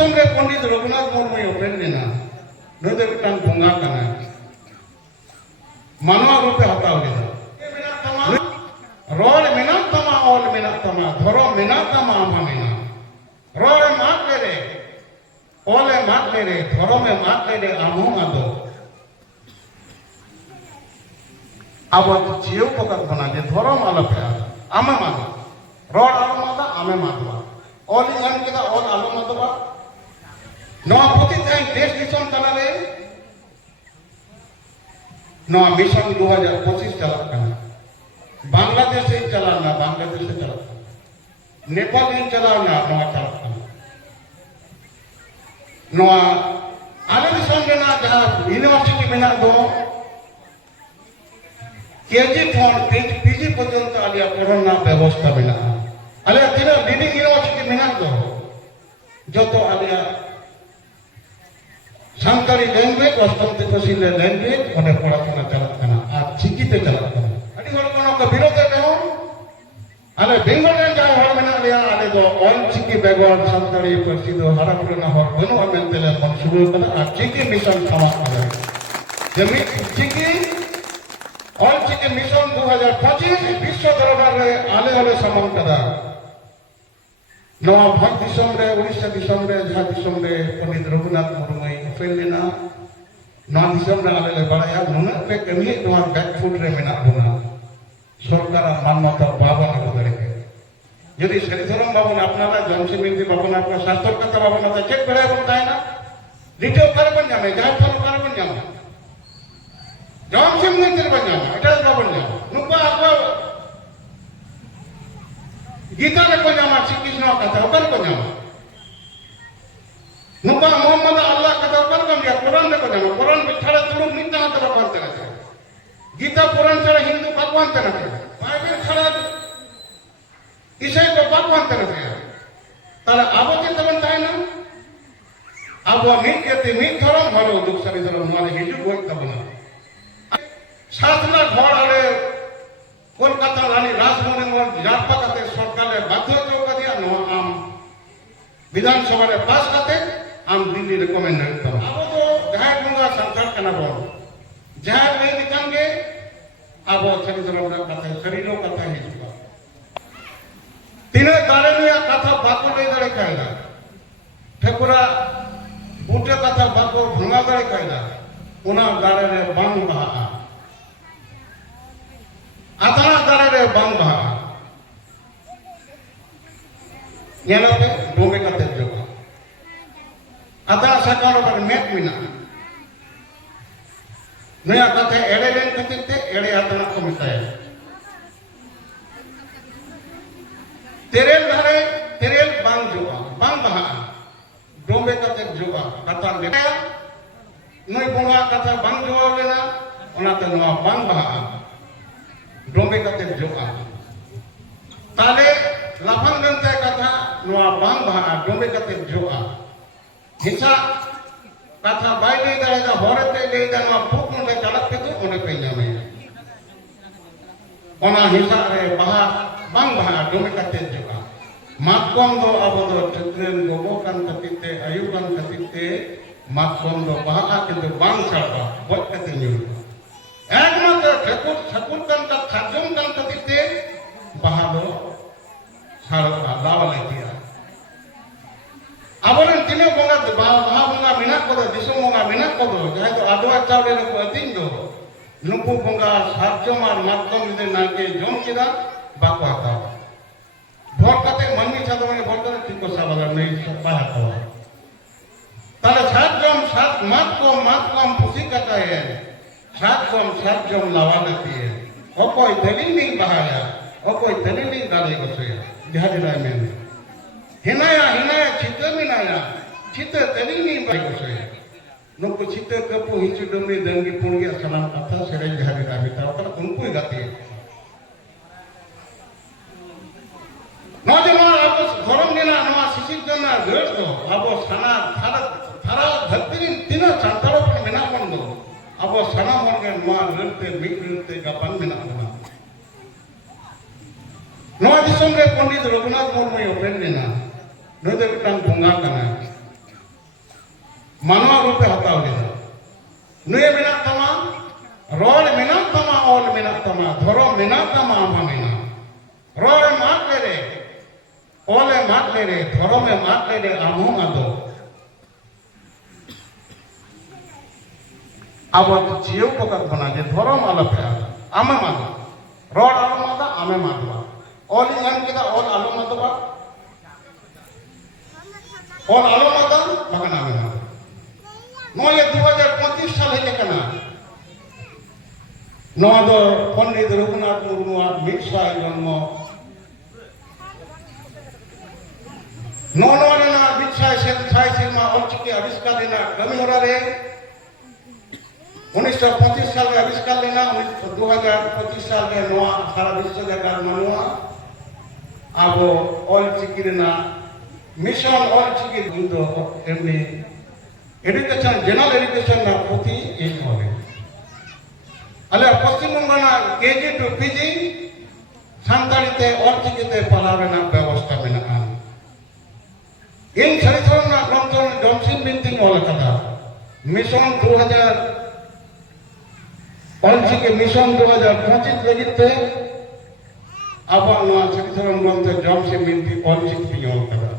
ᱫᱤᱥᱚᱢ ᱨᱮ ᱯᱚᱱᱰᱤᱛ ᱨᱚᱜᱷᱩᱱᱟᱛᱷ ᱢᱩᱨᱢᱩᱭ ᱩᱯᱮᱞ ᱞᱮᱱᱟ ᱱᱩᱭ ᱫᱚ ᱢᱤᱫᱴᱟᱝ ᱵᱚᱸᱜᱟ ᱠᱟᱱᱟᱭ ᱢᱟᱱᱣᱟ ᱨᱩᱯᱮ ᱦᱟᱛᱟᱣ ᱞᱮᱫᱟ ᱢᱮᱱᱟᱜ ᱛᱟᱢᱟ ᱨᱚᱲ ᱢᱮᱱᱟᱜ ᱛᱟᱢᱟ ᱚᱞ ᱢᱮᱱᱟᱜ ᱛᱟᱢᱟ ᱫᱷᱚᱨᱚᱢ ᱢᱮᱱᱟᱜ ᱛᱟᱢᱟ ᱟᱢᱟ ᱢᱮᱱᱟᱜ ᱨᱚᱲ ᱮᱢ ᱟᱫ ᱞᱮᱨᱮ ᱚᱞ ᱮᱢ ᱟᱫ ᱞᱮᱨᱮ ᱫᱷᱚᱨᱚᱢ ᱮᱢ ᱟᱫ ᱞᱮᱨᱮ ᱟᱢ ᱦᱚᱸ ᱟᱫᱚ ᱟᱵᱚ ᱡᱤᱭᱟᱹᱣ ᱠᱚ ᱠᱟᱜ ᱵᱚᱱᱟ ᱡᱮ ᱫᱷᱚᱨᱚᱢ ᱟᱞᱚᱯᱮ ᱟᱫᱟ ᱟᱢᱮᱢ ᱟᱫᱟ ᱨᱚᱲ ᱟᱞᱚᱢ ᱟᱫᱟ ᱟᱢᱮᱢ ᱟᱫᱚᱜᱼᱟ ᱱᱚᱣᱟ ᱢᱤᱥᱚᱱ ᱫᱩ ᱦᱟᱡᱟᱨ ᱯᱚᱸᱪᱤᱥ ᱪᱟᱞᱟᱜ ᱠᱟᱱᱟ ᱵᱟᱝᱞᱟᱫᱮᱥ ᱤᱧ ᱪᱟᱞᱟᱣᱱᱟ ᱵᱟᱝᱞᱟᱫᱮᱥ ᱮ ᱪᱟᱞᱟᱜ ᱠᱟᱱᱟ ᱱᱮᱯᱟᱞ ᱤᱧ ᱪᱟᱞᱟᱣᱱᱟ ᱱᱚᱣᱟ ᱪᱟᱞᱟᱜ ᱠᱟᱱᱟ ᱱᱚᱣᱟ ᱟᱞᱮ ᱫᱤᱥᱚᱢ ᱨᱮᱱᱟᱜ ᱡᱟᱦᱟᱸ ᱤᱭᱩᱱᱤᱵᱷᱟᱨᱥᱤᱴᱤ ᱢᱮᱱᱟᱜ ᱫᱚ কেজি ফোন পিজি পর্যন্ত আলিয়া করোনা ব্যবস্থা মেলা আলিয়া তিনা লিডিং ইউনিভার্সিটি মেনা তো যত আলিয়া সাঁওতালি ল্যাঙ্গুয়েজ অষ্টম থেকে তহসিল ল্যাঙ্গুয়েজ ওদের পড়াশোনা চালাতে না, আর চিকিতে চালাতে না। আমি বলব না বিরোধে কেন কাউন আলে বেঙ্গল রে যা হল মেনা লিয়া আলে তো অল চিকি বেগর সাঁওতালি পার্সি দো হারা পুরনা হর বনু আমেন তেলে মন শুরু করে আর চিকি মিশন সমাপ্ত কানা জমি চিকি, অল চিকি মিশন 2025 বিশ্ব দরবারে আলে হলে সামন কাদা নওয়া ভাগ দিশম উড়িষ্যা দিশম রে ঝা পণ্ডিত রঘুনাথ মুর্মু ᱩᱯᱮᱞ ᱞᱮᱱᱟ ᱱᱚᱣᱟ ᱫᱤᱥᱚᱢ ᱨᱮ ᱟᱞᱮ ᱞᱮ ᱵᱟᱲᱟᱭᱟ ᱱᱩᱱᱟᱹᱜ ᱯᱮ ᱠᱟᱹᱢᱤᱭᱮᱫ ᱱᱚᱣᱟ ব্যাকফুট ᱨᱮ ᱢᱮᱱᱟᱜ ᱵᱚᱱᱟ সরকারার মান্যতা বাবন আবু দাঁড়িয়ে যদি সেই ধরম বাবন আপনারা জনসিমিন্দি বাবন আপনার স্বাস্থ্যর কথা বাবন আপনার চেক বেড়ায় বন তাই না দ্বিতীয় কারবন জামে যার ফল কারবন জামে জনসিমিন্দির বন জামে এটা বাবন জামে নুকা আবু গীতা রে কোন জামা শ্রীকৃষ্ণ কথা ওখানে কোন জামা ಅಂತನಕ বাইবেল ছাড়া ইসাই বাপ ಅಂತನಕ তাহলে আবতে তখন তাই না? আবু মিন কেতে মিন ধরম ভালো দুঃখ সারি ধরম মানে হিজু বই তখন শাসনা ঘর আলে কলকাতা রানী রাজমনে মোর জারপাকাতে সরকারে বাধ্যতা করিয়া ন আম বিধানসভারে পাস কাতে আম দিল্লি রেকমেন্ড করতাম আবো তো জাহের গঙ্গা সরকার কেনা বড় জাহের মেয়ে নিকাঙ্গে ᱜᱮ ᱟᱵᱚ ᱥᱟᱹᱨᱤ ᱫᱷᱚᱨᱚᱢ ᱨᱮᱭᱟᱜ ᱠᱟᱛᱷᱟ ᱥᱟᱹᱨᱤᱞᱚ ᱠᱟᱛᱷᱟ ᱦᱤᱡᱩᱜᱼᱟ ᱛᱤᱱᱟᱹᱜ ᱫᱟᱲᱮ ᱨᱮᱭᱟᱜ ᱠᱟᱛᱷᱟ ᱵᱟᱠᱚ ᱞᱟᱹᱭ ᱫᱟᱲᱮ ᱠᱟᱭᱫᱟ ᱴᱷᱮᱠᱩᱨᱟ ᱵᱩᱴᱟᱹ ᱠᱟᱛᱷᱟ ᱵᱟᱠᱚ ᱵᱷᱚᱸᱜᱟ ᱫᱟᱲᱮ ᱠᱟᱭᱫᱟ ᱚᱱᱟ ᱫᱟᱲᱮ ᱨᱮ ᱵᱟᱝ ᱵᱟᱦᱟᱜᱼᱟ ᱟᱛᱟᱲᱟ ᱫᱟᱲᱮ ᱨᱮ ᱵᱟᱝ ᱵᱟᱦᱟᱜᱼᱟ ᱧᱮᱞᱚᱜ ᱰᱳᱢᱮ ᱠᱟᱛᱮ ᱡᱚᱜᱼᱟ ᱟᱛᱟᱲᱟ ᱥᱟᱠᱟᱢ ᱨᱮ ᱢᱮᱫ ᱢᱮᱱᱟᱜᱼᱟ ᱱᱩᱭᱟ ᱠᱟᱛᱷᱟ ᱮᱲᱮ ᱞᱮᱱ ᱠᱷᱟᱹᱛᱤᱨ ᱛᱮ ᱮᱲᱮ ᱟᱛᱱᱟ ᱠᱚ ᱢᱮᱛᱟᱭᱟ ᱛᱮᱨᱮᱞ ᱫᱷᱟᱨᱮ ᱛᱮᱨᱮᱞ ᱵᱟᱝ ᱡᱚᱜᱼᱟ ᱵᱟᱝ ᱵᱟᱦᱟᱜᱼᱟ ᱰᱚᱢᱵᱮ ᱠᱟᱛᱮ ᱡᱚᱜᱼᱟ ᱱᱩᱭ ᱵᱚᱸᱜᱟ ᱠᱟᱛᱷᱟ ᱵᱟᱝ ᱡᱚᱜᱼᱟ ᱞᱮᱱᱟ ᱚᱱᱟᱛᱮ ᱱᱚᱣᱟ ᱵᱟᱝ ᱵᱟᱦᱟᱜᱼᱟ ᱰᱚᱢᱵᱮ ᱠᱟᱛᱮ ᱡᱚᱜᱼᱟ ᱛᱟᱦᱞᱮ ᱞᱟᱯᱷᱟᱝ ᱢᱮᱱᱛᱮ ᱠᱟᱛᱷᱟ ᱱᱚᱣᱟ ᱵᱟᱝ ᱵᱟᱦᱟᱜᱼᱟ ᱰᱚᱢᱵᱮ ᱠᱟᱛᱮ ᱡᱚᱜᱼᱟ ᱦᱮᱸᱥᱟᱜ কথা বাই লই দাঁড়ায় হরেতে লই দা নোয়া ফুক নোটে চালাক পেতো মনে পে যাবে। ওনা হিসা রে বাহা বাং বাহা ডোমে কাতে জোয়া মাতকম দো আবো দো চতুরেন গোবো কান কাতিতে আয়ু কান কাতিতে মাতকম দো বাহা কিন্তু বাং ছাড়বা বট কাতে নিউবা একমাত্র ঠাকুর ঠাকুর কান ᱠᱚᱫᱚ ᱫᱤᱥᱚᱢ ᱵᱚᱸᱜᱟ ᱢᱮᱱᱟᱜ ᱠᱚᱫᱚ ᱡᱟᱦᱟᱸᱭ ᱫᱚ ᱟᱫᱣᱟ ᱪᱟᱣᱞᱮ ᱨᱮᱠᱚ ᱟᱹᱛᱤᱧ ᱫᱚ ᱱᱩᱠᱩ ᱵᱚᱸᱜᱟ ᱥᱟᱨᱡᱚᱢ ᱟᱨ ᱢᱟᱛᱠᱚᱢ ᱡᱩᱫᱤ ᱱᱟᱭᱠᱮ ᱡᱚᱢ ᱠᱮᱫᱟ ᱵᱟᱠᱚ ᱦᱟᱛᱟᱣᱟ ভোট কাতে মানবি সাধারণে ভোট করে ঠিক কথা বলা নেই বাই হাতাওয়া তাহলে সাতজন সাত মাতকম মাতকম পুষি কাটায় সাতজন সাতজন লাওয়া গাতিয়ে অকয় তেলিনি বাহায়া অকয় তেলিনি দালে গছয়া যাহাদিরাই মেনে হিনায়া হিনায়া চিত্ত মিনায়া cita tadi ni bagi saya. Nopo cita kapu hincu demi dan dipungi asalan kata serai jahari rami tarapkan umpu gati. নজমান আপস গরম নিনা নমা শিশির জন্য গেট তো আবো সানা ধারা ধারা ধরতে তিন চান্তার পর মেনা বন্ধ আবো সানা মর্গে মা লড়তে বিক লড়তে গাপান মেনা বন্ধ নয় দিশম রে পণ্ডিত রঘুনাথ মুর্মু ওপেন নিনা নদে বিটান ভঙ্গা কানা ᱢᱟᱱᱣᱟ ᱨᱩᱯᱮ ᱦᱟᱛᱟᱣ ᱞᱮᱫᱟ ᱱᱩᱭ ᱢᱮᱱᱟᱜ ᱛᱟᱢᱟ ᱨᱚᱲ ᱢᱮᱱᱟᱜ ᱛᱟᱢᱟ ᱚᱞ ᱢᱮᱱᱟᱜ ᱛᱟᱢᱟ ᱫᱷᱚᱨᱚᱢ ᱢᱮᱱᱟᱜ ᱛᱟᱢᱟ ᱟᱢᱦᱚᱸ ᱢᱮᱱᱟᱜ ᱨᱚᱲᱮᱢ ᱟᱫ ᱞᱮᱨᱮ ᱚᱞᱮᱢ ᱟᱫ ᱞᱮᱨᱮ ᱫᱷᱚᱨᱚᱢᱮᱢ ᱟᱫ ᱞᱮᱨᱮ ᱟᱢᱦᱚᱸ ᱟᱫᱚ ᱟᱵᱚ ᱡᱤᱭᱟᱹᱣ ᱠᱚᱛᱟ ᱵᱚᱱᱟ ᱡᱮ ᱫᱷᱚᱨᱚᱢ ᱟᱞᱚᱯᱮ ᱟᱫᱟ ᱟᱢᱮᱢ ᱟᱫᱟ ᱨᱚᱲ ᱟᱞᱚᱢ ᱟᱫᱟ ᱟᱢᱮᱢ ᱟᱫᱚᱜᱼᱟ ᱚᱞᱤᱧ ᱮᱢ ᱠᱮᱫᱟ ᱚᱞ ᱟᱞᱚᱢ ᱟᱫᱚᱜᱼᱟ ᱚᱞ ᱟᱞᱚᱢ ᱟᱫᱟ ᱵᱟᱠᱷᱟᱱ ᱟᱢᱮᱢ নইলে দু হাজার পঁচিশ সালে কেন? নদর পণ্ডিত রঘুনাথ মুর্মু মিরসায় জন্ম। ননরেনা বিছায় সেন ছাই সিনেমা অঞ্চিকে আবিষ্কার লেনা গমিহরারে উনিশশো পঁচিশ সালে আবিষ্কার লেনা উনিশশো দু হাজার পঁচিশ সালে নোয়া সারা বিশ্ব দেখার মানুয়া। আবো অল চিকির না, মিশন অল চিকির যুদ্ধ এমনি એડ્યુકેશન જનરલ એડ્યુકેશનના પૂરતી એ જ મળે એટલે પશ્ચિમબંગના કેજી ટુ પીજી ᱥᱟᱱᱛᱟᱲᱤᱛᱮ ᱚᱞᱪᱤᱠᱤᱛᱮ ᱯᱟᱲᱦᱟᱣ ᱨᱮᱱᱟᱜ ᱵᱮᱵᱚᱥᱛᱷᱟ ᱢᱮᱱᱟᱜᱼᱟ ᱤᱧ ᱥᱟᱹᱨᱤᱥᱚᱨ ᱨᱮᱱᱟᱜ ᱞᱚᱢᱪᱚᱱ ᱡᱚᱢᱥᱤᱱ ᱵᱤᱱᱛᱤᱧ ᱚᱞ ᱟᱠᱟᱫᱟ ᱢᱤᱥᱚᱱ ᱫᱩ ᱦᱟᱡᱟᱨ ᱚᱞᱪᱤᱠᱤ ᱢᱤᱥᱚᱱ ᱫᱩ ᱦᱟᱡᱟর ᱯᱚঁচিশ ᱞᱟᱹᱜᱤᱫ ᱛᱮ ᱟᱵᱚᱣᱟᱜ ᱱᱚᱣᱟ ᱥᱟᱹᱨᱤᱥᱚᱨᱚᱢ ᱜᱚᱢᱠᱮ ᱡᱚᱢᱥᱤᱱ ᱵᱤᱱᱛᱤ ᱚᱞᱪᱤᱠᱤ ᱛᱤᱧ ᱚᱞ ᱟᱠᱟᱫᱟ